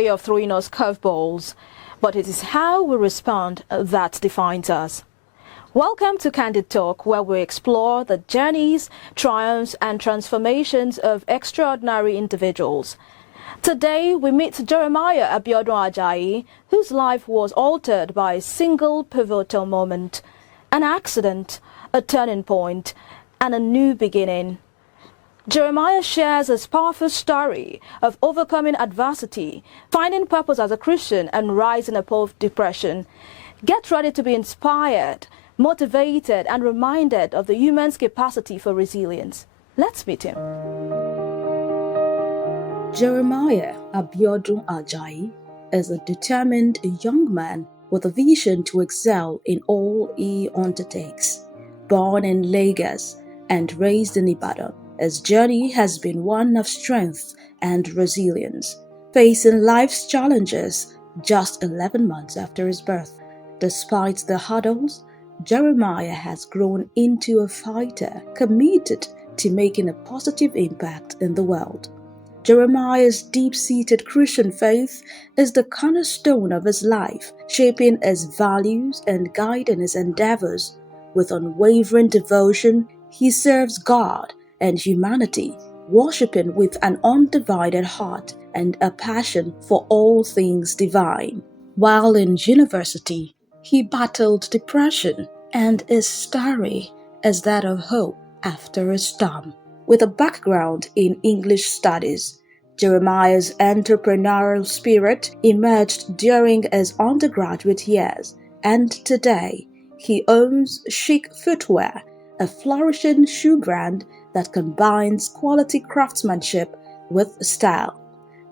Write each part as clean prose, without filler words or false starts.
way of throwing us curveballs, but it is how we respond that defines us. Welcome to Candid Talk, where we explore the journeys, triumphs, and transformations of extraordinary individuals. Today, we meet Jeremiah Abiodun Ajayi, whose life was altered by a single pivotal moment, an accident, a turning point, and a new beginning. Jeremiah shares his powerful story of overcoming adversity, finding purpose as a Christian, and rising above depression. Get ready to be inspired, motivated, and reminded of the human's capacity for resilience. Let's meet him. Jeremiah Abiodun Ajayi is a determined young man with a vision to excel in all he undertakes. Born in Lagos and raised in Ibadan, his journey has been one of strength and resilience, facing life's challenges just 11 months after his birth. Despite the hurdles, Jeremiah has grown into a fighter committed to making a positive impact in the world. Jeremiah's deep-seated Christian faith is the cornerstone of his life, shaping his values and guiding his endeavors. With unwavering devotion, he serves God and humanity, worshiping with an undivided heart and a passion for all things divine. While in university, he battled depression, and his story is that of hope after a storm. With a background in English studies, Jeremiah's entrepreneurial spirit emerged during his undergraduate years, and today he owns Chic Footwear, a flourishing shoe brand that combines quality craftsmanship with style.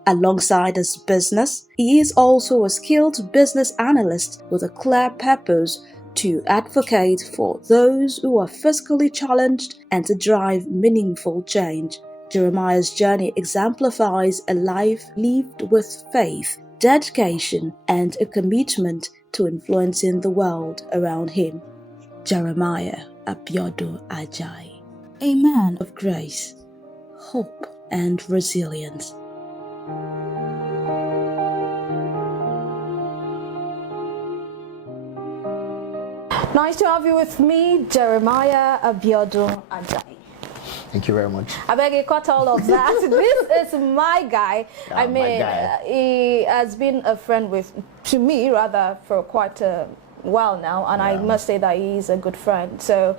Alongside his business, he is also a skilled business analyst with a clear purpose to advocate for those who are physically challenged and to drive meaningful change. Jeremiah's journey exemplifies a life lived with faith, dedication, and a commitment to influencing the world around him. Jeremiah Abiodun Ajayi, a man of grace, hope, and resilience. Nice to have you with me, Jeremiah Abiodun Ajayi. Thank you very much. I beg you, cut all of that. This is my guy. Yeah, my guy. He has been a friend to me for quite a while now, and I must say that he's a good friend. So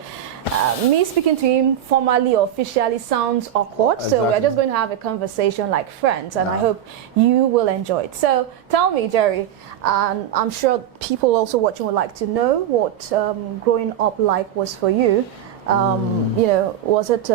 me speaking to him formally or officially sounds awkward. Exactly. So we're just going to have a conversation like friends, and I hope you will enjoy it. So tell me, Jerry, and I'm sure people also watching would like to know what growing up like was for you. You know, was it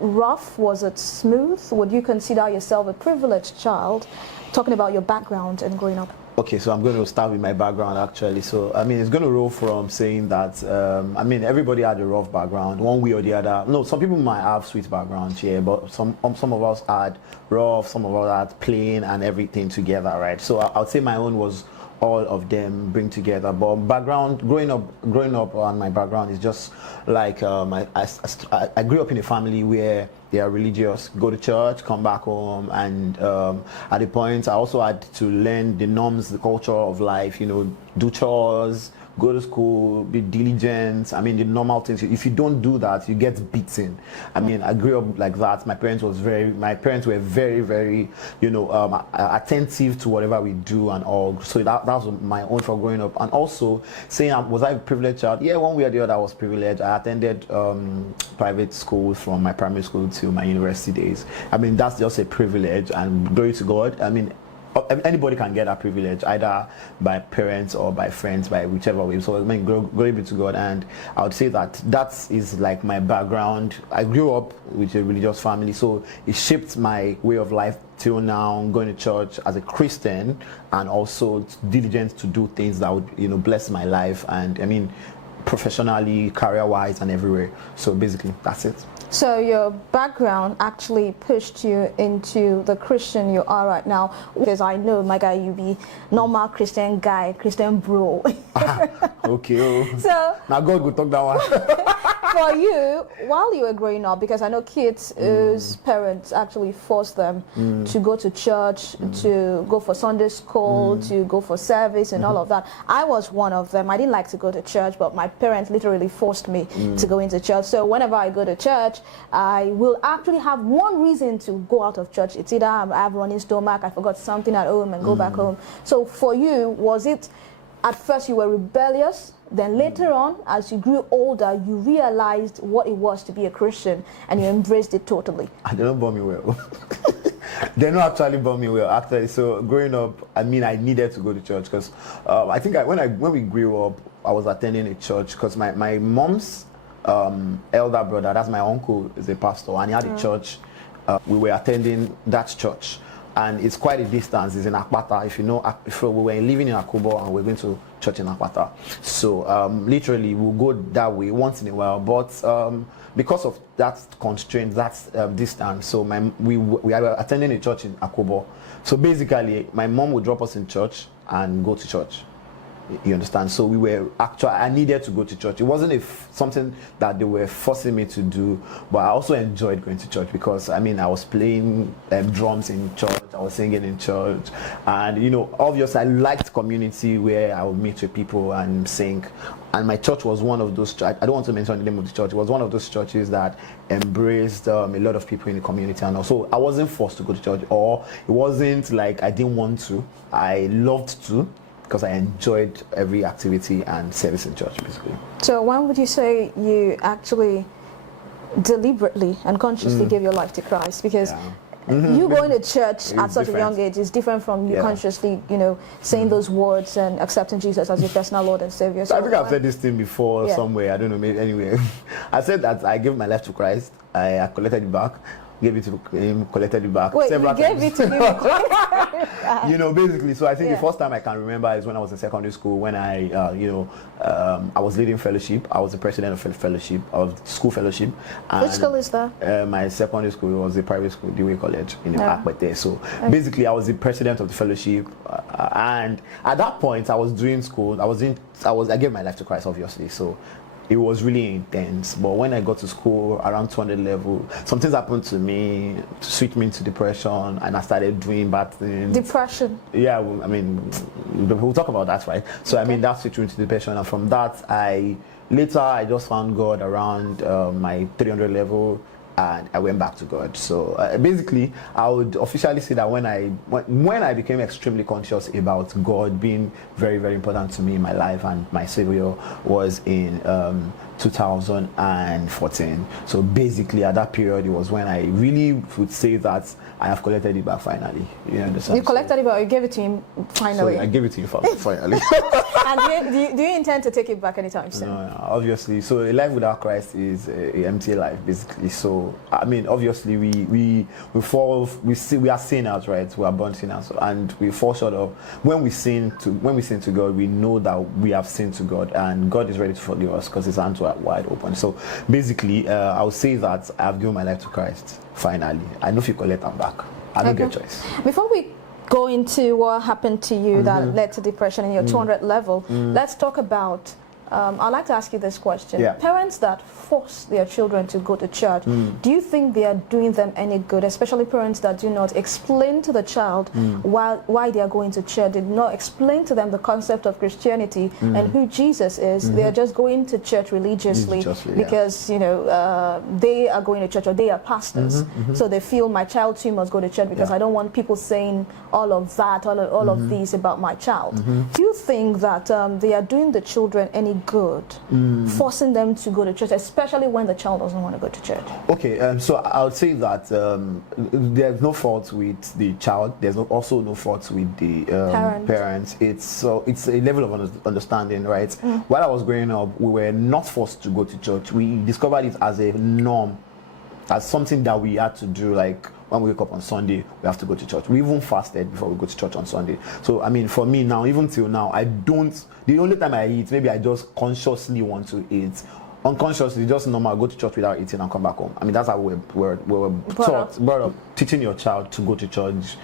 rough? Was it smooth? Would you consider yourself a privileged child? Talking about your background and growing up. Okay, so I'm going to start with my background actually. So, I mean, it's going to roll from saying that, I mean, everybody had a rough background, one way or the other. No, some people might have sweet backgrounds, yeah, but some of us had rough, some of us had plain and everything together, right? So I would say my own was all of them bring together. But growing up on my background is just like I grew up in a family where they are religious, go to church, come back home, and at the point I also had to learn the norms, the culture of life, you know, do chores, go to school, be diligent. I mean, the normal things. If you don't do that, you get beaten. I mean, I grew up like that. My parents were very, very, you know, attentive to whatever we do and all. So that was my own for growing up. And also saying, was I a privileged child? Yeah, one way or the other I was privileged. I attended private school from my primary school to my university days. I mean, that's just a privilege, and glory to God. I mean, anybody can get that privilege, either by parents or by friends, by whichever way. So I mean, glory be to God. And I would say that is like my background. I grew up with a religious family, so it shaped my way of life till now, going to church as a Christian, and also diligent to do things that would, you know, bless my life, and I mean, professionally, career-wise, and everywhere. So basically, that's it. So your background actually pushed you into the Christian you are right now, because I know, my guy, you be normal Christian guy, Christian bro. Okay. So now God will talk that one. for you, while you were growing up, because I know kids whose parents actually force them to go to church, to go for Sunday school, to go for service and all of that. I was one of them. I didn't like to go to church, but my parents literally forced me to go into church. So whenever I go to church, I will actually have one reason to go out of church. It's either I have running stomach, I forgot something at home and go back home. So for you, was it at first you were rebellious, then later on, as you grew older, you realized what it was to be a Christian and you embraced it totally? They don't bomb me well. They don't actually bomb me well, actually. So growing up, I mean, I needed to go to church because I think when we grew up, I was attending a church because my mom's elder brother, that's my uncle, is a pastor, and he had a church. We were attending that church. And it's quite a distance. It's in Akpata. If you know, if we were living in Akubo and we're going to church in Akpata. So literally, we'll go that way once in a while. But because of that constraint, that distance, so we were attending a church in Akubo. So basically, my mom would drop us in church and go to church. You understand? So we were actually, I needed to go to church. It wasn't something that they were forcing me to do, but I also enjoyed going to church because, I mean, I was playing drums in church, I was singing in church, and, you know, obviously I liked community where I would meet with people and sing. And my church was one of those, I don't want to mention the name of the church, it was one of those churches that embraced a lot of people in the community. And also, I wasn't forced to go to church, or it wasn't like I didn't want to. I loved to, because I enjoyed every activity and service in church, basically. So when would you say you actually deliberately and consciously gave your life to Christ? Because you going to church at such a young age is different from you consciously, you know, saying those words and accepting Jesus as your personal Lord and Savior. So I think I've said this thing before somewhere, I don't know, maybe anywhere. I said that I gave my life to Christ, I collected it back, gave it to him, collected it back. Wait, several you gave times. it to him? You know, basically, so I think the first time I can remember is when I was in secondary school, when I was leading fellowship. I was the president of fellowship, of school fellowship. Which school is that? My secondary school was a private school, Dewey College, in Akpete. So basically, I was the president of the fellowship, and at that point, I was doing school. I gave my life to Christ, obviously. So it was really intense, but when I got to school around 200 level, some things happened to me, switched me into depression, and I started doing bad things. Depression? Yeah, I mean, we'll talk about that, right? So, I mean, that switched me into depression, and from that, I just found God around my 300 level, and I went back to God. So basically, I would officially say that when I became extremely conscious about God being very, very important to me in my life and my Savior was in 2014. So basically, at that period, it was when I really would say that I have collected it back finally. You understand? You collected it back, you gave it to him finally? So I gave it to him finally. And do you intend to take it back anytime soon? No, obviously. So a life without Christ is an empty life, basically. So I mean, obviously, we are sinners, right? We are born sinners, and we fall short of when we sin to God. We know that we have sinned to God, and God is ready to forgive us because His hands are wide open. So basically, I would say that I have given my life to Christ finally. I know if you collect them back, I don't get a choice. Before we go into what happened to you that led to depression in your 200 level, let's talk about. I'd like to ask you this question. Parents that force their children to go to church, do you think they are doing them any good, especially parents that do not explain to the child why they are going to church, they do not explain to them the concept of Christianity and who Jesus is. They are just going to church religiously because, you know, they are going to church or they are pastors. So they feel my child too must go to church because I don't want people saying all of that, all of these about my child. Do you think that they are doing the children any good, forcing them to go to church, especially when the child doesn't want to go to church? Okay, so I would say that there's no fault with the child. There's also no fault with the parents. It's a level of understanding, right? While I was growing up, we were not forced to go to church. We discovered it as a norm, as something that we had to do, like when we wake up on Sunday, we have to go to church. We even fasted before we go to church on Sunday. So, I mean, for me now, even till now, the only time I eat, maybe I just consciously want to eat. Unconsciously, just normal, go to church without eating and come back home. I mean, that's how we were brought up. teaching your child to go to church.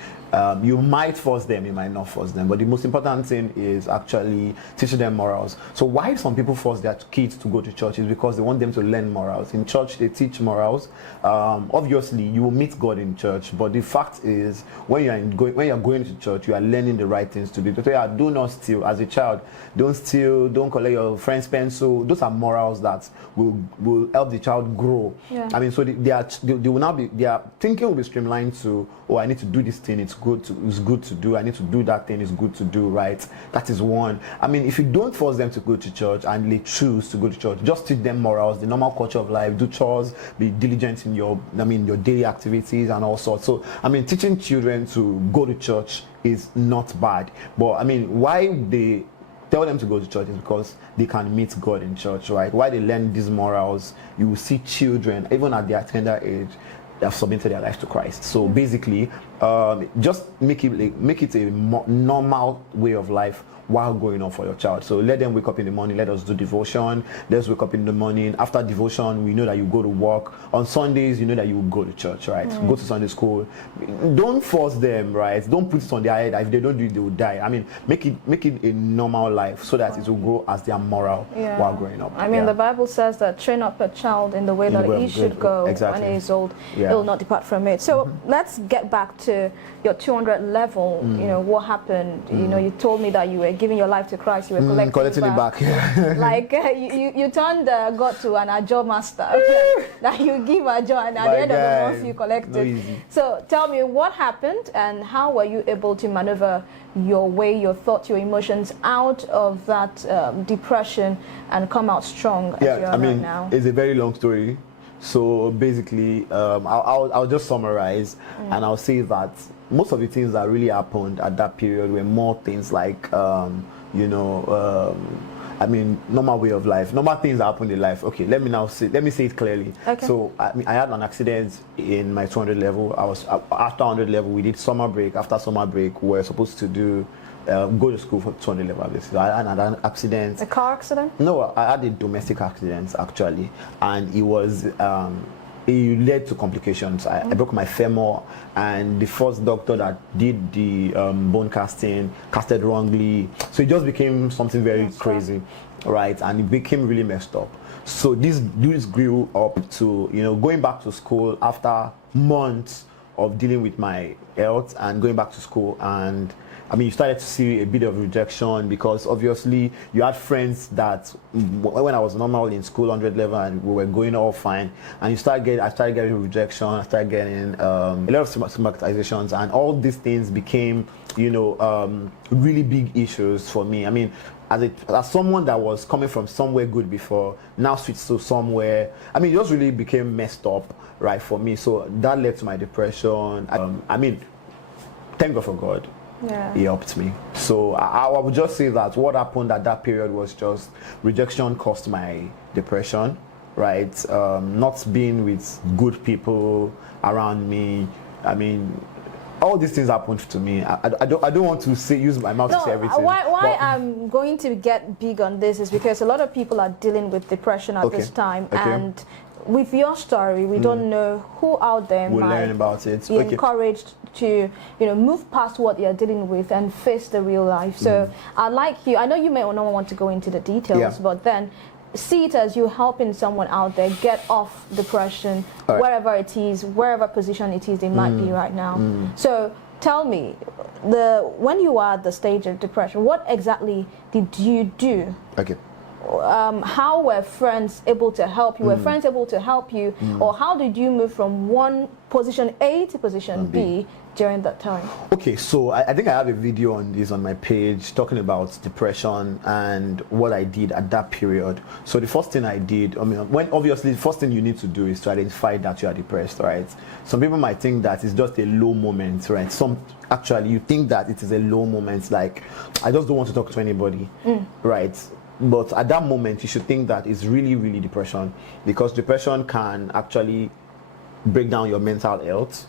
You might force them, you might not force them, but the most important thing is actually teaching them morals. So why some people force their kids to go to church is because they want them to learn morals. In church, they teach morals. Obviously, you will meet God in church, but the fact is, when you're going to church, you are learning the right things to do. So yeah, do not steal. As a child, don't steal, don't collect your friend's pencil. Those are morals that will help the child grow. Yeah. I mean, so they will now be, their thinking will be streamlined to, oh, I need to do this thing, it's good to do. I need to do that thing, it's good to do, right? That is one. I mean, if you don't force them to go to church and they choose to go to church, just teach them morals, the normal culture of life, do chores, be diligent in your daily activities and all sorts. So, I mean, teaching children to go to church is not bad. But, I mean, why they tell them to go to church is because they can meet God in church, right? Why they learn these morals, you will see children, even at their tender age, they have submitted their life to Christ. So basically, just make it a normal way of life while growing up for your child. So let them wake up in the morning, let us do devotion. Let's wake up in the morning. After devotion, we know that you go to work. On Sundays, you know that you go to church, right? Go to Sunday school. Don't force them, right? Don't put it on their head. If they don't do it, they will die. I mean, make it a normal life so that it will grow as their moral while growing up. I mean, the Bible says that train up a child in the way that he should go. Exactly. When he is old, he will not depart from it. So let's get back to your 200 level. You know, what happened? You know, you told me that you were giving your life to Christ, you were collecting it back. Like you turned God to an Ajayi master. That you give Ajayi, and at the end of the month you collect it. So tell me what happened and how were you able to maneuver your way, your thoughts, your emotions out of that depression and come out strong as you are right now? It's a very long story. So basically, I'll just summarize and I'll say that most of the things that really happened at that period were more things like, I mean, normal way of life, normal things that happen in life. Okay, let me say it clearly. Okay. So I had an accident in my 200 level. I was after 100 level. We did summer break. After summer break, we were supposed to do go to school for 200 level. So I had an accident. A car accident? No, I had a domestic accident actually, and it was. It led to complications. I broke my femur, and the first doctor that did the bone casted wrongly. So it just became something very crazy, right? And it became really messed up. So this grew up to, going back to school after months of dealing with my health and going back to school. And I mean, you started to see a bit of rejection because obviously you had friends that when I was normal in school, 100 level, and we were going all fine, and I started getting rejection, I started getting a lot of stigmatizations, and all these things became, really big issues for me. I mean, as someone that was coming from somewhere good before, now switched to somewhere, I mean, it just really became messed up, right, for me. So that led to my depression. I mean, thank God for God. Yeah. He helped me. So I would just say that what happened at that period was just rejection caused my depression, right? Not being with good people around me. I mean, all these things happened to me. I don't want to use my mouth to say everything. Why I'm going to get big on this is because a lot of people are dealing with depression at this time, and with your story, we don't know who out there will might learn about it. Be encouraged to move past what you're dealing with and face the real life. So I know you may not want to go into the details, but then see it as you helping someone out there get off depression, wherever it is, wherever position it is they might be right now. So tell me, when you are at the stage of depression, what exactly did you do? Okay. How were friends able to help you? Were friends able to help you? Or how did you move from one position A to position B during that time? Okay, so I think I have a video on this on my page talking about depression and what I did at that period. So the first thing I did, obviously the first thing you need to do is to identify that you are depressed, right? Some people might think that it's just a low moment, right? Actually you think that it is a low moment, like I just don't want to talk to anybody, right? But at that moment, you should think that it's really, really depression, because depression can actually break down your mental health.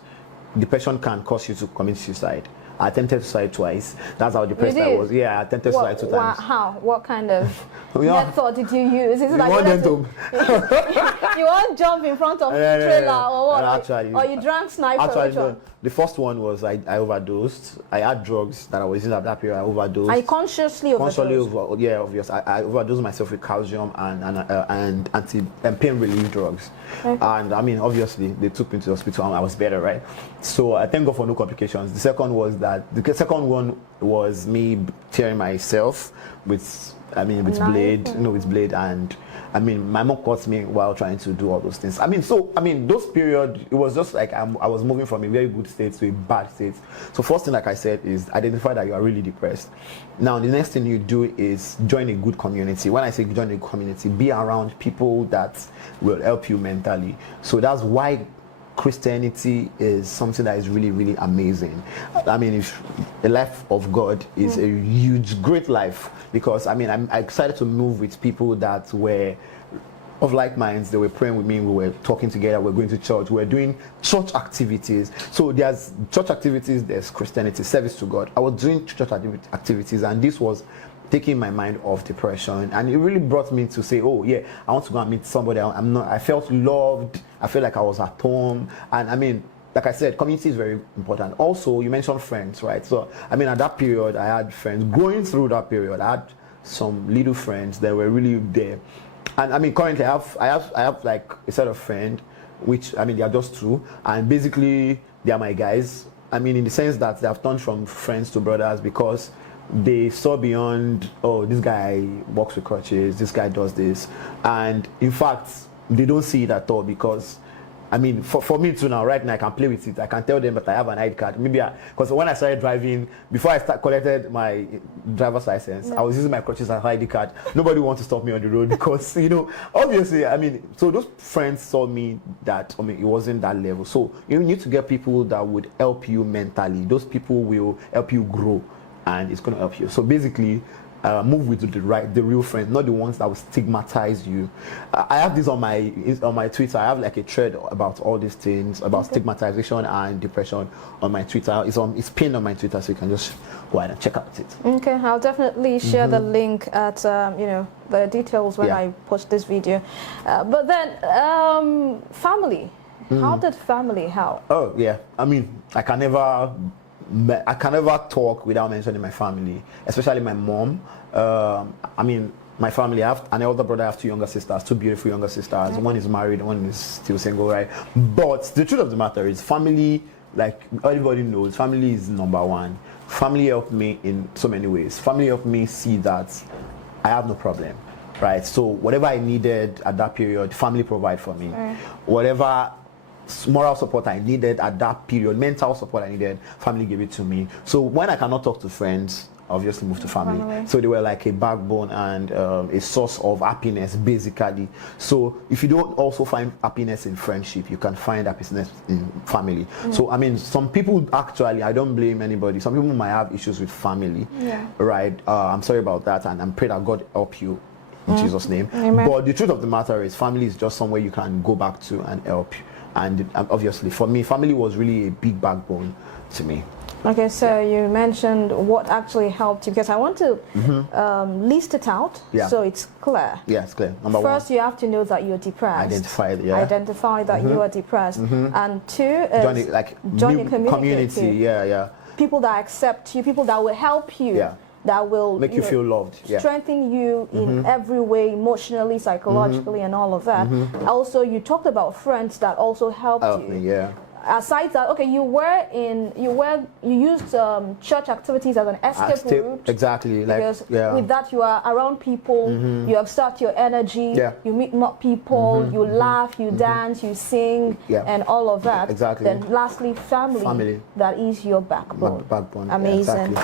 Depression can cause you to commit suicide. I attempted suicide twice. That's how depressed You I did? was. Yeah, I attempted suicide 2 times. How? What kind of Yeah. method did you use? Is it You like want you them wanted to- you want to jump in front of Yeah, trailer or what? actually, or you drank sniper? Actually, Which one? the first one was I overdosed. I had drugs that I was using at that period. I overdosed. I consciously overdosed. Yeah, obvious. I overdosed myself with calcium and pain relief drugs. Okay. And I mean, obviously, they took me to the hospital and I was better, right? So I thank God for no complications. The second one was me tearing myself with blade, with blade, and I mean, my mom caught me while trying to do all those things. Those period, it was just like I was moving from a very good state to a bad state. So first thing, like I said, is identify that you are really depressed. Now, the next thing you do is join a good community. When I say join a community, be around people that will help you mentally. So that's why Christianity is something that is really, really amazing. I mean, if the life of God is a huge, great life, because I mean, I'm excited to move with people that were of like minds. They were praying with me, we were talking together, we were going to church, we were doing church activities. So there's church activities, there's Christianity, service to God. I was doing church activities, and this was taking my mind off depression, and it really brought me to say, oh yeah, I want to go and meet somebody. I felt loved, I felt like I was at home. And I mean, like I said, community is very important. Also, you mentioned friends, right? So I mean, at that period I had friends. Going through that period, I had some little friends that were really there. And I mean, currently I have like a set of friends, which I mean, they are just two, and basically they are my guys. I mean, in the sense that they have turned from friends to brothers, because they saw beyond, oh, this guy walks with crutches, this guy does this. And in fact, they don't see it at all, because I mean, for me too now, right now, I can play with it. I can tell them that I have an ID card. Because when I started driving, before I collected my driver's license, I was using my crutches as ID card. Nobody wants to stop me on the road because, obviously, I mean, so those friends saw me that, it wasn't that level. So you need to get people that would help you mentally. Those people will help you grow, and it's going to help you. So basically, move with the real friends, not the ones that will stigmatize you. I have this on my Twitter. I have like a thread about all these things, about stigmatization and depression on my Twitter. It's pinned on my Twitter, so you can just go ahead and check out it. Okay, I'll definitely share the link at the details when I post this video. But then family. How did family help? Oh yeah, I mean, I can never talk without mentioning my family, especially my mom. I mean, my family, I have an elder brother, I have two younger sisters, two beautiful younger sisters. Okay. One is married, one is still single, right? But the truth of the matter is, family, like everybody knows, family is number one. Family helped me in so many ways. Family helped me see that I have no problem, right? So whatever I needed at that period, family provide for me. Whatever moral support I needed at that period, mental support I needed, family gave it to me. So when I cannot talk to friends, obviously move to family. So they were like a backbone and a source of happiness, basically. So if you don't also find happiness in friendship, you can find happiness in family. So I mean, some people actually, I don't blame anybody, some people might have issues with family, right? I'm sorry about that, and I'm praying that God help you in Jesus' name. Amen. But the truth of the matter is, family is just somewhere you can go back to and help you. And obviously, for me, family was really a big backbone to me. Okay, so you mentioned what actually helped you, because I want to list it out so it's clear. Yeah, it's clear. Number one, first, you have to know that you're depressed. Identify that you are depressed. And two is join a community. People that accept you, people that will help you. That will make you feel loved, strengthen you in every way, emotionally, psychologically, and all of that. Also, you talked about friends that also helped you. Aside that, okay, you used church activities as an escape route. Exactly, because with that you are around people, you exert your energy, you meet more people, you laugh, you dance, you sing, and all of that. Exactly. Then lastly, family. That is your backbone. Amazing.